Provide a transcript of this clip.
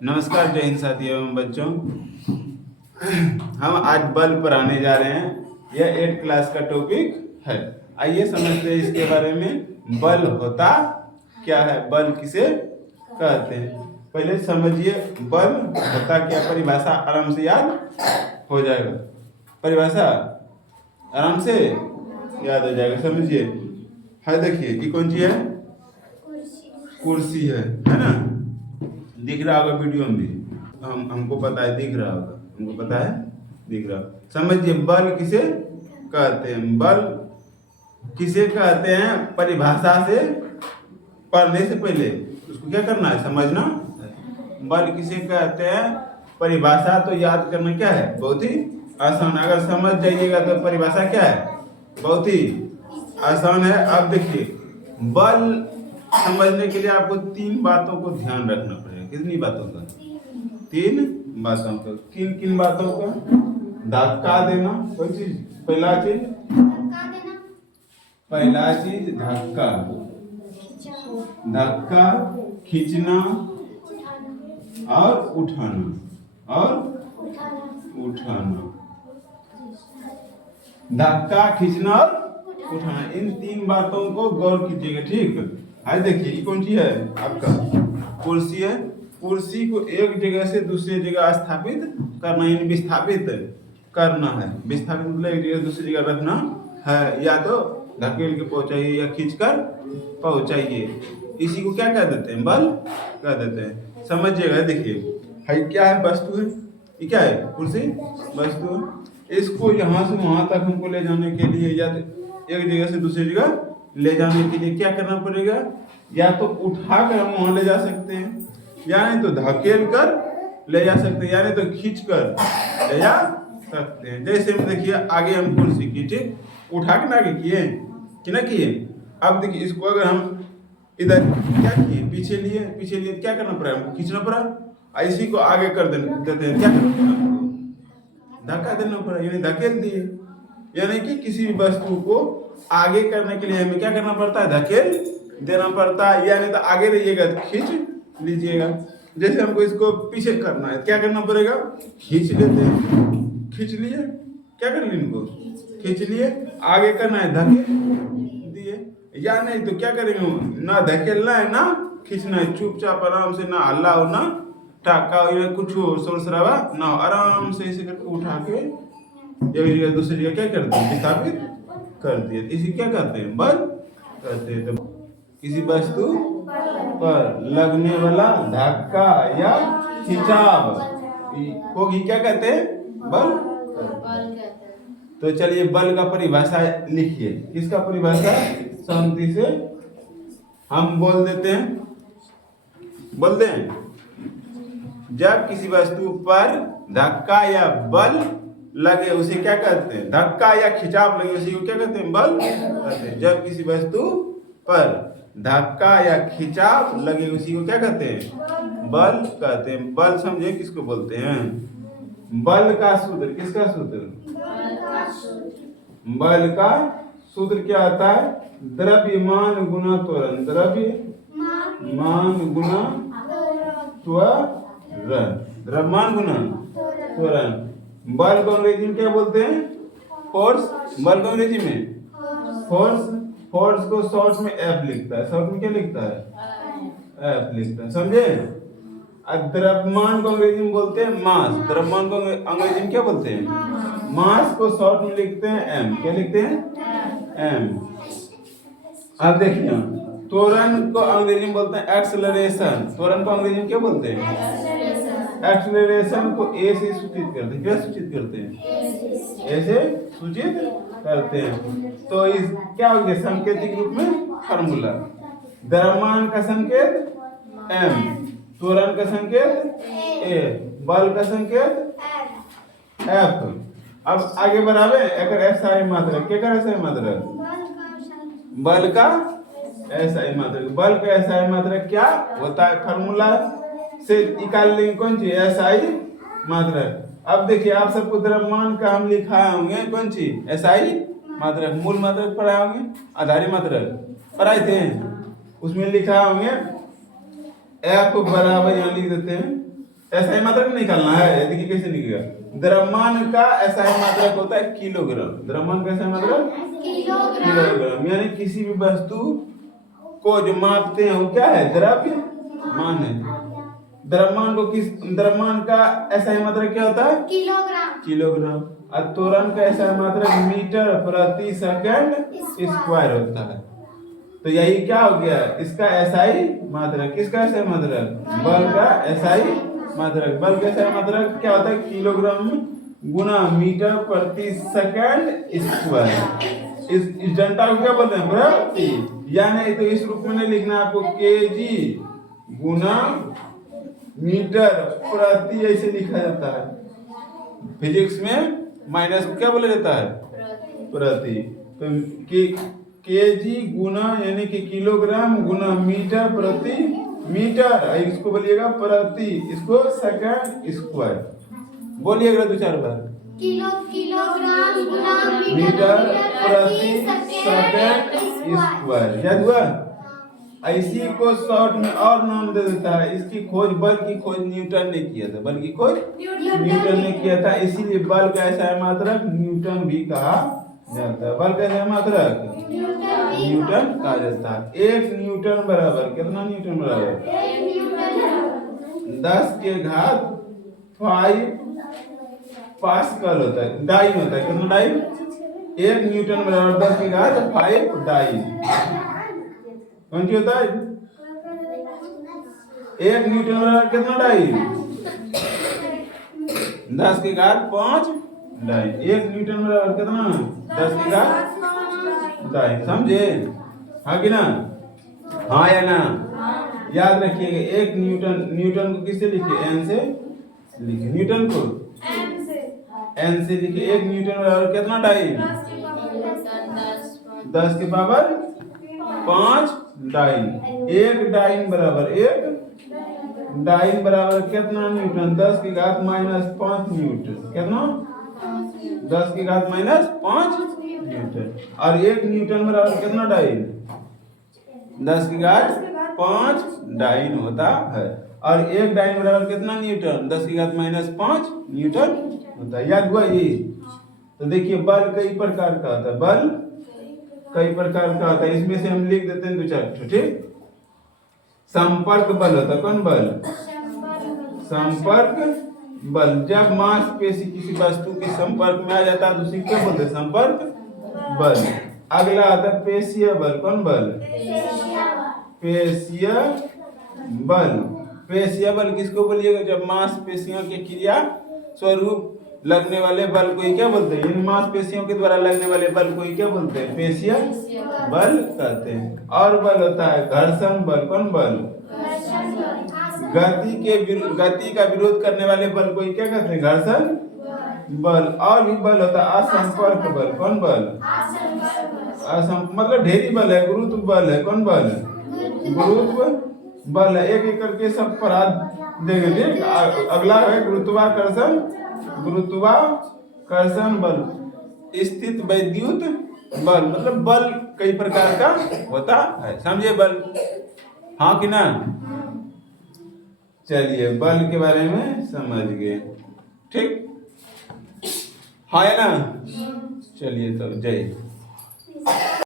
नमस्कार, जय हिंद साथियों एवं बच्चों। हम आज बल पर आने जा रहे हैं। यह 8th क्लास का टॉपिक है। आइए समझते हैं इसके बारे में। बल होता क्या है, बल किसे कहते हैं। पहले समझिए बल होता क्या, परिभाषा आराम से याद हो जाएगा। परिभाषा आराम से याद हो जाएगा, समझिए। है, देखिए ये कौन सी है, कुर्सी है ना। दिख रहा होगा वीडियो में भी, हमको पता है, दिख रहा होगा, हमको पता है, दिख रहा। समझिए बल किसे कहते हैं। बल किसे कहते हैं, परिभाषा से पढ़ने से पहले उसको क्या करना है, समझना। बल किसे कहते हैं, परिभाषा तो याद करना क्या है, बहुत ही आसान। अगर समझ जाइएगा तो परिभाषा क्या है, बहुत ही आसान है। अब देखिए, बल समझने के लिए आपको 3 बातों को ध्यान रखना पड़ेगा। कितनी बातों का, 3 बातों का। किन किन बातों का, धक्का देना, कोई चीज, पहला चीज धक्का, धक्का खींचना और उठाना, और उठाना। धक्का खींचना और उठाना, इन 3 बातों को गौर कीजिएगा, ठीक। आज देखिए ये कौन सी है, आपका कुर्सी है। कुर्सी को एक जगह से दूसरी जगह स्थापित करना, यानी विस्थापित करना है। विस्थापित मतलब एक जगह से दूसरी जगह रखना है, या तो धकेल के पहुंचाइए या खींचकर पहुंचाइए। इसी को क्या कह देते हैं, बल कह देते हैं। समझिएगा, देखिए है क्या है, वस्तु है। ये क्या है, कुर्सी वस्तु है। इसको यहाँ से वहां तक हमको ले जाने के लिए, या तो एक जगह से दूसरी जगह ले जाने के लिए क्या करना पड़ेगा, या तो उठा कर हम वहां ले जा सकते हैं, यानी तो धकेल कर ले जा सकते हैं, यानी तो खींच कर ले जा सकते हैं। जैसे हम देखिए आगे हम कुर्सी की, ठीक, उठा के ना आगे किए कि ना किए। अब देखिए इसको अगर हम इधर क्या किए, पीछे लिए क्या करना पड़ा, हमको खींचना पड़ा। इसी को आगे कर देते हैं, क्या करना पड़ा, हमको धक्का देना पड़ा, यानी धकेल दिए। यानी कि किसी भी वस्तु को आगे करने के लिए हमें क्या करना पड़ता है, धकेल देना पड़ता है। यानी तो आगे रहिएगा तो खींच लीजिएगा। जैसे हमको इसको पीछे करना है, क्या करना पड़ेगा, खींच लेते हैं, खींच लिए, क्या कर लिए, इनको खींच लिए। आगे करना है, धकेल दिए। या नहीं तो क्या करेंगे, ना धकेलना है ना खींचना है, चुपचाप आराम से, ना हल्ला हो ना टाका हो, कुछ हो शोर शराबा ना हो, आराम से इसे करके उठा के एक जगह दूसरी जगह क्या कर दिए, विस्थापित कर दिए। इसी क्या कहते हैं, बल कहते हैं। तो किसी वस्तु पर लगने वाला धक्का या खिंचाव को ही क्या कहते हैं, बल कहते हैं। तो चलिए बल का परिभाषा लिखिए। किसका परिभाषा, शांति से हम बोल देते हैं, बोल दें। जब किसी वस्तु पर धक्का या बल लगे उसे क्या कहते हैं, धक्का या खिंचाव लगे उसे क्या कहते हैं, बल कहते हैं। जब किसी वस्तु पर धक्का या खिंचाव लगे उसी को क्या कहते हैं, बल कहते हैं। बल समझे किसको बोलते हैं। बल का सूत्र, किसका सूत्र, बल का सूत्र क्या आता है, द्रव्यमान गुना त्वरण, द्रव्यमान गुना त्वरण, द्रव्यमान गुना त्वरण। बल को अंग्रेजी में क्या बोलते हैं, फोर्स। बल को अंग्रेजी में फोर्स। फोर्स को शॉर्ट में एफ लिखता है, शॉर्ट में क्या लिखता है, एफ लिखता है, समझे। द्रव्यमान को अंग्रेजी में बोलते हैं मास। द्रव्यमान को अंग्रेजी में क्या बोलते हैं, मास को शॉर्ट में लिखते हैं एम। क्या लिखते हैं, एम। अब देखिए त्वरण को अंग्रेजी में बोलते हैं एक्सेलरेशन। त्वरण को अंग्रेजी में क्या बोलते हैं, एक्सेलरेशन को ए से सूचित करते हैं। क्या सूचित करते हैं, ए से सूचित करते हैं। तो इस क्या हो गया, सांकेतिक रूप में फार्मूला। द्रव्यमान का संकेत एम, त्वरण का संकेत ए, बल का संकेत एफ। अब आगे बढ़ावे, अगर ऐसा मात्रक, क्या कर ऐसा मात्रक, बल का ऐसा मात्रक। बल का ऐसा मात्रक क्या होता है, फार्मूला से निकाल लेंगे, कौन सी, एसआई मात्रक। अब देखिए आप सबको द्रव्यमान का हम लिखाए होंगे, कौन सी, एसआई मात्रक। मूल मात्रक पढ़ाए होंगे, आधारी मात्रक पढ़ाए थे, उसमें लिखा होंगे एफ बराबर, यहाँ लिख देते हैं एसआई मात्रक निकालना है। देखिए कैसे निकलेगा। द्रव्यमान का एसआई मात्रक होता है किलोग्राम। द्रव्यमान का एसआई मात्रक किलोग्राम, यानी किसी भी वस्तु को जो मापते हैं वो क्या है, द्रव्यमान है। द्रव्यमान का एसआई मात्रक क्या होता है, किलोग्राम। और त्वरण का एसआई मात्रक मीटर प्रति सेकंड स्क्वायर होता है। तो यही क्या हो गया, इसका एसआई मात्रक। किसका एसआई मात्रक, बल का एसआई मात्रक। बल का एसआई मात्रक क्या होता है, किलोग्राम गुना मीटर प्रति सेकंड स्क्वायर। इस जनता को क्या बोलते हैं, प्रति। यानी तो इस रूप में नहीं लिखना आपको, केजी गुना मीटर प्रति ऐसे लिखा जाता है। फिजिक्स में माइनस को क्या बोला जाता है, प्रति। तो केजी गुना यानी कि किलोग्राम गुना मीटर प्रति मीटर, इसको बोलिएगा प्रति, इसको सेकंड स्क्वायर। बोलिएगा दो चार बार, किलोग्राम गुना मीटर प्रति सेकंड स्क्वायर। याद हुआ। इसी को शॉर्ट में और नाम दे देता है। इसकी खोज, बल की खोज न्यूटन ने किया था। बल की खोज न्यूटन ने किया था, इसीलिए बल का एसआई मात्रक न्यूटन भी कहा जाता है। बल का एसआई मात्रक न्यूटन कहा जाता है। 1 न्यूटन बराबर कितना, न्यूटन बराबर 10 के घात 5 पास्कल होता है, डाइन होता है। कितना डाइन, 1 न्यूटन बराबर 10 के घात 5 डाइन। कौन सी होता है, 1 न्यूटन बराबर कितना डाइन, 10 के घात 5 डाइन। 1 न्यूटन बराबर कितना, 10 के घात डाइन। समझे, हाँ कि ना, हाँ या ना। याद रखिएगा, 1 न्यूटन को किससे लिखिए, एन से लिखिए। न्यूटन को एन से लिखिए। 1 न्यूटन बराबर कितना डाइन, 10 के पावर 5 डाइन। 1 डाइन बराबर 1 डाइन बराबर कितना न्यूटन, 10 की घात -5 न्यूटन। कितना, 10 की घात -5 न्यूटन। और 1 न्यूटन बराबर कितना डाइन, 10 की घात 5 डाइन होता है। और 1 डाइन बराबर कितना न्यूटन, 10 की घात -5 न्यूटन होता है। याद हुआ ये। तो देखिए, बल कई प्रकार का होता है, बल कई प्रकार का होता है। इसमें से हम लिख देते हैं 2-4, ठीक। संपर्क बल होता है। कौन बल, संपर्क बल। जब मांसपेशी किसी वस्तु के संपर्क में आ जाता है तो उसे क्या बोलते हैं, संपर्क बल। अगला आता है पेशीय बल। कौन बल, पेशीय बल। पेशीय बल किसको बोलिएगा, जब मांसपेशियों की क्रिया स्वरूप लगने वाले बल को ही क्या बोलते हैं, इन मांसपेशियों के द्वारा लगने वाले बल को ही क्या बोलते हैं, पेशीय बल कहते हैं। और बल होता है घर्षण बल। कौन बल, गति का विरोध करने वाले बल को ही क्या कहते हैं, घर्षण बल। और भी बल होता है असंपर्क बल। कौन बल, मतलब ढेरी बल है, गुरुत्व बल है। कौन बल, गुरुत्व बल है। एक एक करके सब पर हाथ देंगे, ठीक। अगला है गुरुत्वाकर्षण, गुरुत्वाकर्षण बल। स्थित वैद्युत बल, मतलब बल कई प्रकार का होता है। समझे बल, हाँ कि ना। चलिए, बल के बारे में समझ गए, ठीक, हाँ या ना। चलिए, तो जय।